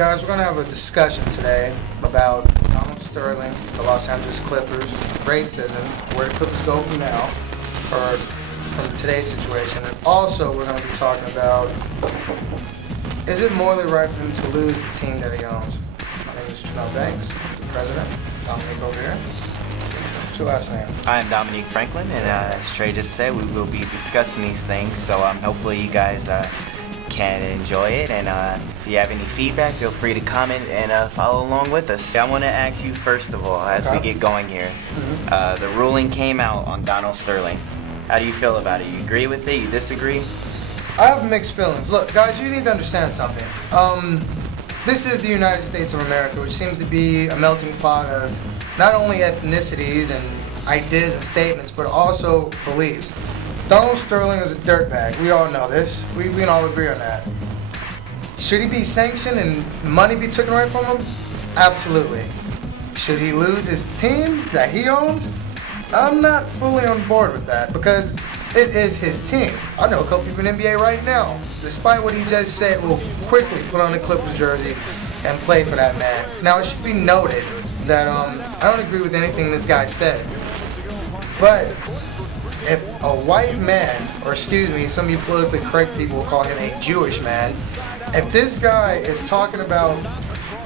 Guys, we're going to have a discussion today about Donald Sterling, the Los Angeles Clippers, racism, where the Clippers go from now, or from today's situation. And also, we're going to be talking about, is it morally right for him to lose the team that he owns? My name is Treneal Banks, the president. Dominique over here. What's your last name? I'm Dominique Franklin, and as Trey just said, we will be discussing these things, so hopefully you guys can enjoy it, and if you have any feedback, feel free to comment and follow along with us. I want to ask you first of all, as we get going here, the ruling came out on Donald Sterling. How do you feel about it? You agree with it? You disagree? I have mixed feelings. Look, guys, you need to understand something. This is the United States of America, which seems to be a melting pot of not only ethnicities and ideas and statements, but also beliefs. Donald Sterling is a dirtbag. We all know this. We can all agree on that. Should he be sanctioned and money be taken away from him? Absolutely. Should he lose his team that he owns? I'm not fully on board with that because it is his team. I know a couple people in the NBA right now, despite what he just said, will quickly put on the Clippers jersey and play for that man. Now, it should be noted that I don't agree with anything this guy said, but if a white man, or excuse me, some of you politically correct people will call him a Jewish man, if this guy is talking about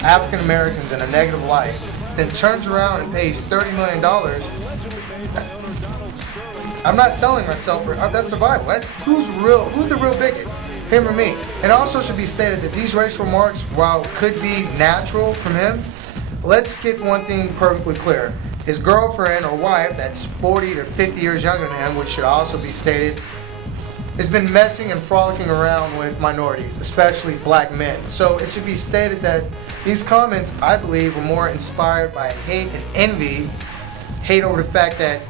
African Americans in a negative light, then turns around and pays $30 million, I'm not selling myself for that's survival. Who's the real bigot? Him or me? And also should be stated that these racial remarks, while could be natural from him, let's get one thing perfectly clear. His girlfriend or wife, that's 40 to 50 years younger than him, which should also be stated, has been messing and frolicking around with minorities, especially black men. So it should be stated that these comments, I believe, were more inspired by hate and envy, hate over the fact that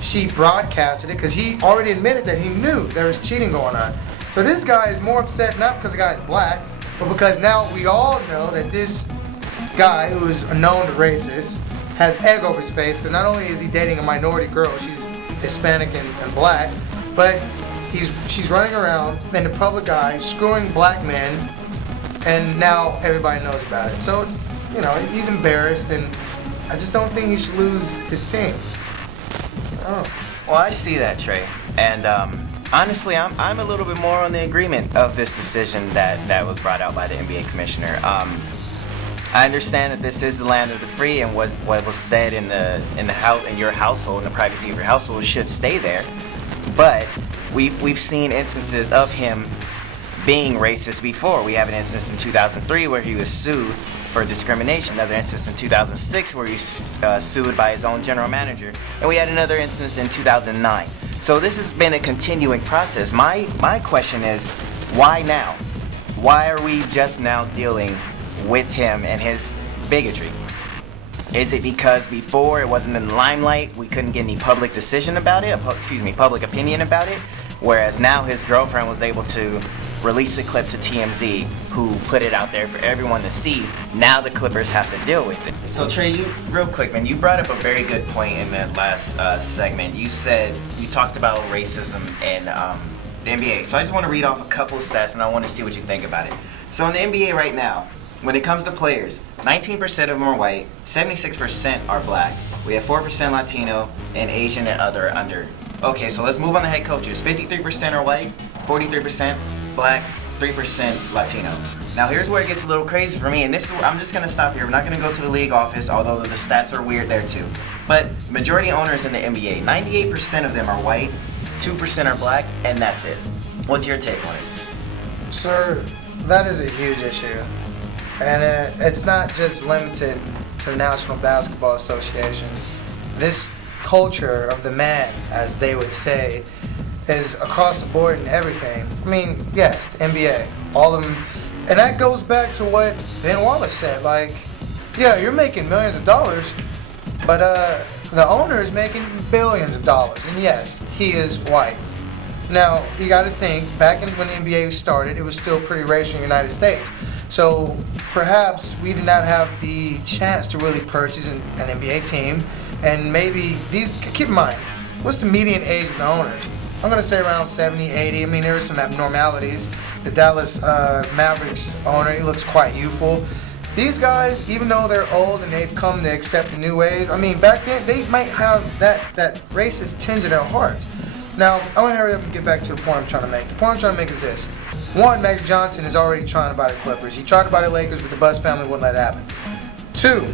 she broadcasted it, because he already admitted that he knew there was cheating going on. So this guy is more upset not because the guy is black, but because now we all know that this guy, who is a known racist, has egg over his face, because not only is he dating a minority girl, she's Hispanic and black, but she's running around in the public eye, screwing black men, and now everybody knows about it. So it's, he's embarrassed, and I just don't think he should lose his team. Well, I see that, Trey, and honestly, I'm a little bit more on the agreement of this decision that was brought out by the NBA commissioner. I understand that this is the land of the free, and what was said in your household, in the privacy of your household, should stay there. But we've seen instances of him being racist before. We have an instance in 2003 where he was sued for discrimination. Another instance in 2006 where he was sued by his own general manager, and we had another instance in 2009. So this has been a continuing process. My question is, why now? Why are we just now dealing with him and his bigotry? Is it because before it wasn't in the limelight, we couldn't get any public decision about it, public opinion about it, whereas now his girlfriend was able to release a clip to TMZ, who put it out there for everyone to see. Now the Clippers have to deal with it. So Trey, real quick, man, you brought up a very good point in that last segment. You talked about racism in the NBA. So I just want to read off a couple of stats, and I want to see what you think about it. So in the NBA right now, when it comes to players, 19% of them are white, 76% are black. We have 4% Latino, and Asian and other are under. Okay, so let's move on to head coaches. 53% are white, 43% black, 3% Latino. Now here's where it gets a little crazy for me, and I'm just going to stop here. We're not going to go to the league office, although the stats are weird there too. But majority owners in the NBA, 98% of them are white, 2% are black, and that's it. What's your take on it? Sir, that is a huge issue. And it's not just limited to the National Basketball Association. This culture of the man, as they would say, is across the board in everything. I mean, yes, NBA, all of them. And that goes back to what Ben Wallace said. Like, yeah, you're making millions of dollars, but the owner is making billions of dollars. And yes, he is white. Now, you got to think, back when the NBA started, it was still pretty racial in the United States. So perhaps we did not have the chance to really purchase an NBA team. And maybe keep in mind, what's the median age of the owners? I'm going to say around 70, 80. I mean, there are some abnormalities. the Dallas Mavericks owner. He looks quite youthful. These guys, even though they're old and they've come to accept the new ways, I mean, back then they might have that racist tinge in their hearts. Now, I want to hurry up and get back to the point I'm trying to make. The point I'm trying to make is this. One, Magic Johnson is already trying to buy the Clippers. He tried to buy the Lakers, but the Buzz family wouldn't let it happen. Two,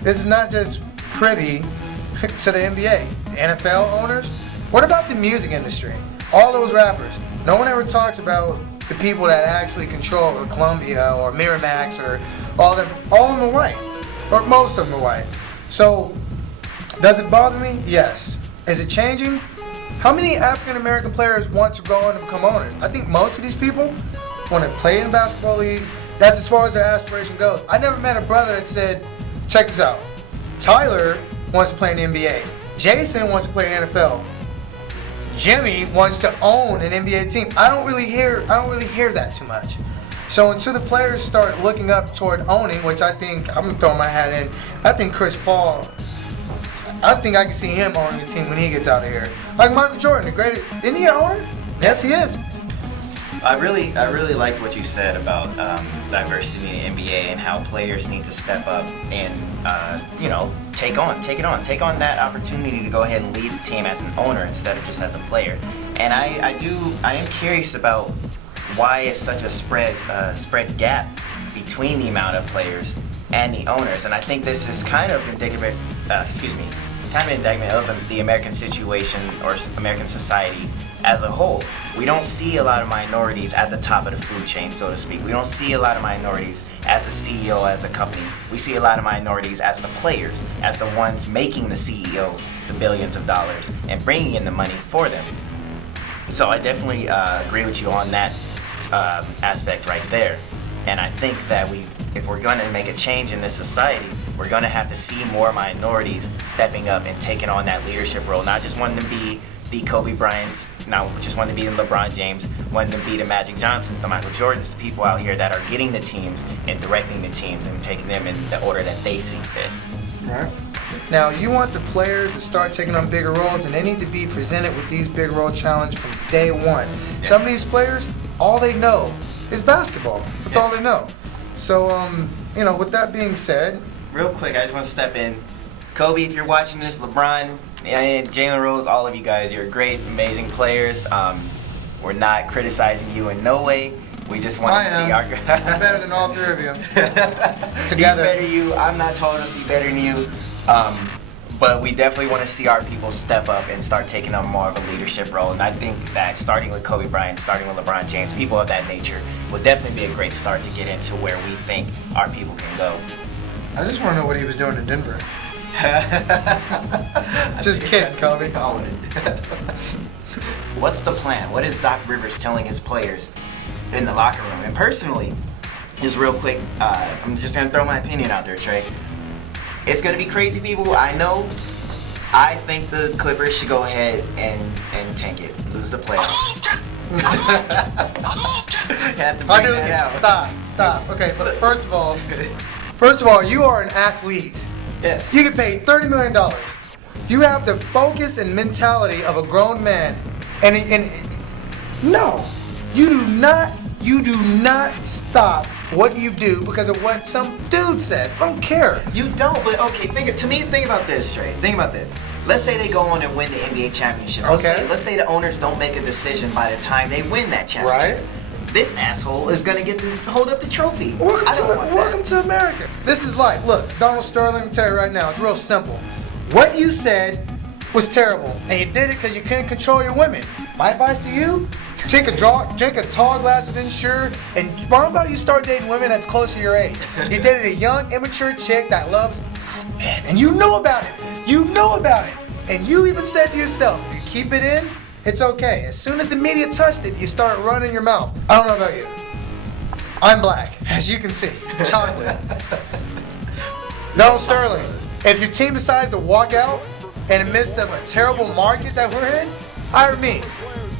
this is not just privy to the NBA. The NFL owners, what about the music industry? All those rappers. No one ever talks about the people that actually control or Columbia or Miramax or all of them are white. Or most of them are white. So, does it bother me? Yes. Is it changing? How many African American players want to go on and become owners? I think most of these people want to play in a basketball league. That's as far as their aspiration goes. I never met a brother that said, check this out. Tyler wants to play in the NBA. Jason wants to play in the NFL. Jimmy wants to own an NBA team. I don't really hear that too much. So until the players start looking up toward owning, which I think, I'm gonna throw my hat in, I think Chris Paul, I think I can see him owning a team when he gets out of here. Like Michael Jordan, the greatest, isn't he an owner? Yes, he is. I really liked what you said about diversity in the NBA and how players need to step up and take on that opportunity to go ahead and lead the team as an owner instead of just as a player. And I am curious about why is such a spread gap between the amount of players and the owners. And I think this is kind of indicative, kind of indictment of the American situation or American society as a whole. We don't see a lot of minorities at the top of the food chain, so to speak. We don't see a lot of minorities as a CEO, as a company. We see a lot of minorities as the players, as the ones making the CEOs the billions of dollars and bringing in the money for them. So I definitely agree with you on that aspect right there. And I think that if we're going to make a change in this society, we're going to have to see more minorities stepping up and taking on that leadership role, not just wanting to be the Kobe Bryants, not just wanting to be the LeBron James, wanting to be the Magic Johnsons, the Michael Jordans, the people out here that are getting the teams and directing the teams and taking them in the order that they see fit. Right. Now, you want the players to start taking on bigger roles, and they need to be presented with these big role challenge from day one. Yeah. Some of these players, all they know is basketball. That's all they know. So, with that being said, real quick, I just want to step in. Kobe, if you're watching this, LeBron, and Jalen Rose, all of you guys, you're great, amazing players. We're not criticizing you in no way. We just want to see our. I'm better than all three of you. Together. He's better than you. I'm not tall enough to be better than you. But we definitely want to see our people step up and start taking on more of a leadership role. And I think that starting with Kobe Bryant, starting with LeBron James, people of that nature, would definitely be a great start to get into where we think our people can go. I just want to know what he was doing in Denver. Just kidding, Kobe. What's the plan? What is Doc Rivers telling his players in the locker room? And personally, just real quick, I'm just going to throw my opinion out there, Trey. It's going to be crazy, people. I know. I think the Clippers should go ahead and tank it. Lose the playoffs. Have to bring that out. Stop. Okay, look, first of all, you are an athlete. Yes. You get paid $30 million. You have the focus and mentality of a grown man. And no, you do not stop what you do because of what some dude says. I don't care. You don't, but okay, think about this, Trey. Think about this. Let's say they go on and win the NBA championship. Let's say the owners don't make a decision by the time they win that championship. Right. This asshole is gonna get to hold up the trophy. Welcome to America. This is life. Look, Donald Sterling, I'll tell you right now, it's real simple. What you said was terrible, and you did it because you couldn't control your women. My advice to you, drink a tall glass of Ensure, and why about you start dating women that's close to your age? You dated a young, immature chick that loves men, and you know about it. And you even said to yourself, if you keep it in, it's okay. As soon as the media touched it, you start running your mouth. I don't know about you. I'm black, as you can see. Chocolate. Donald Sterling, if your team decides to walk out in the midst of a terrible market that we're in, hire me.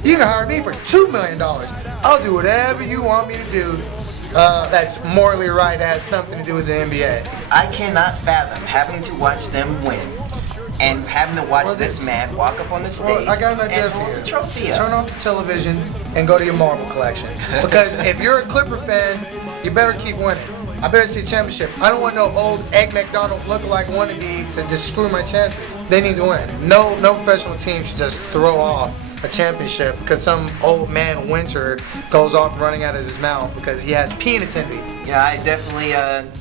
You can hire me for $2 million. I'll do whatever you want me to do that's morally right, that has something to do with the NBA. I cannot fathom having to watch them win and having to watch this man walk up on the stage I got an idea and for hold you. the trophy up. Turn off the television, and go to your marble collection. Because if you're a Clipper fan, you better keep winning. I better see a championship. I don't want no old Egg McDonald's lookalike wannabe to just screw my chances. They need to win. No professional team should just throw off a championship because some old man Winter goes off running out of his mouth because he has penis envy. Yeah, I definitely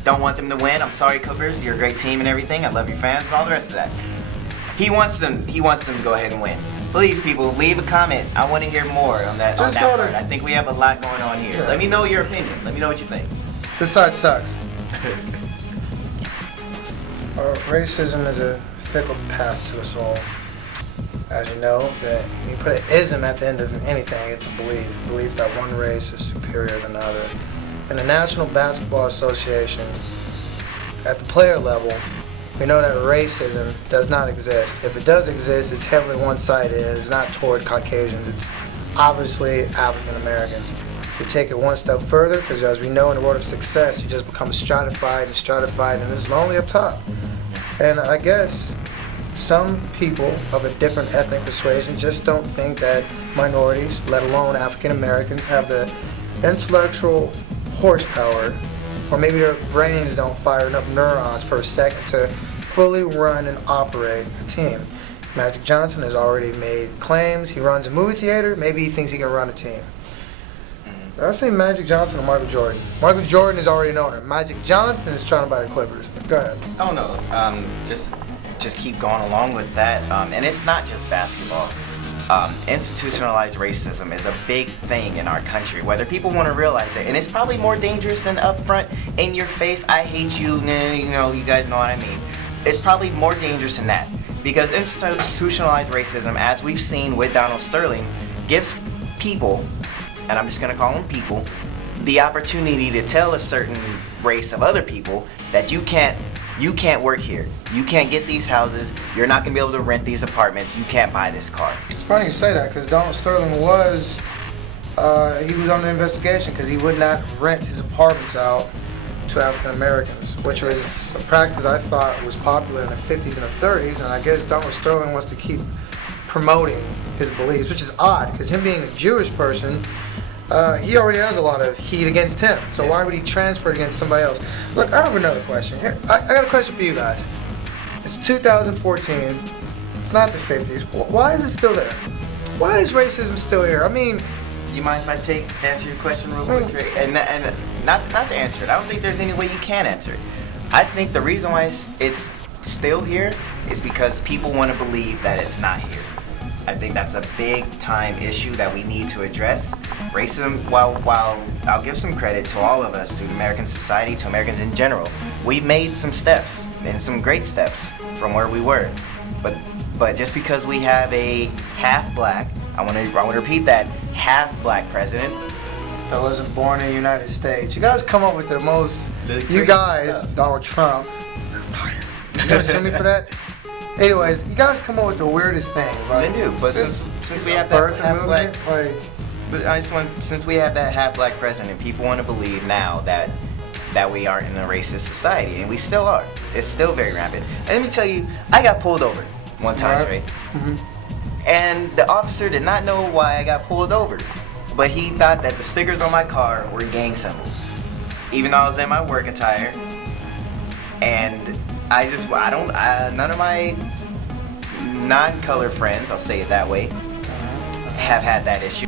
don't want them to win. I'm sorry, Clippers. You're a great team and everything. I love your fans and all the rest of that. He wants them to go ahead and win. Please, people, leave a comment. I want to hear more on that. Just on that go part. to- I think we have a lot going on here. Yeah. Let me know your opinion. Let me know what you think. This side sucks. Racism is a fickle path to us all. As you know, that when you put an ism at the end of anything, it's a belief that one race is superior than another. In the National Basketball Association, at the player level, we know that racism does not exist. If it does exist, it's heavily one-sided and it's not toward Caucasians. It's obviously African Americans. You take it one step further, because as we know in the world of success, you just become stratified, and it's lonely up top. And I guess some people of a different ethnic persuasion just don't think that minorities, let alone African Americans, have the intellectual horsepower, or maybe their brains don't fire enough neurons per second to fully run and operate a team. Magic Johnson has already made claims. He runs a movie theater. Maybe he thinks he can run a team. I say Magic Johnson or Michael Jordan. Michael Jordan is already an owner. Magic Johnson is trying to buy the Clippers. Go ahead. Oh no, just keep going along with that. And it's not just basketball. Institutionalized racism is a big thing in our country, whether people want to realize it. And it's probably more dangerous than upfront, in your face, I hate you, you know, you guys know what I mean. It's probably more dangerous than that. Because institutionalized racism, as we've seen with Donald Sterling, gives people, and I'm just going to call them people, the opportunity to tell a certain race of other people that you can't work here. You can't get these houses. You're not going to be able to rent these apartments. You can't buy this car. It's funny you say that because Donald Sterling was under investigation because he would not rent his apartments out to African Americans, which was a practice I thought was popular in the 50s and the 30s, and I guess Donald Sterling wants to keep promoting his beliefs, which is odd because him being a Jewish person, he already has a lot of heat against him, so why would he transfer it against somebody else? Look, I have another question. Here, I got a question for you guys. It's 2014. It's not the 50s. Why is it still there? Why is racism still here? I mean, You mind if I answer your question real quick, Trey? And not to answer it. I don't think there's any way you can answer it. I think the reason why it's still here is because people want to believe that it's not here. I think that's a big time issue that we need to address. Racism, while I'll give some credit to all of us, to American society, to Americans in general, we've made some steps, and some great steps from where we were. But just because we have a half black, I want to repeat that, half black president that wasn't born in the United States. You guys come up with the most. You crazy guys, stuff. Donald Trump, you're fired. You gonna sue me for that? Anyways, you guys come up with the weirdest things. Like, They do, but since we have that birth half black, movement, like, but I just want, since we have that half black president, people want to believe now that we aren't in a racist society, and we still are. It's still very rampant. And let me tell you, I got pulled over one time, Trey. And the officer did not know why I got pulled over, but he thought that the stickers on my car were gang symbols, even though I was in my work attire. And none of my non-color friends, I'll say it that way, have had that issue.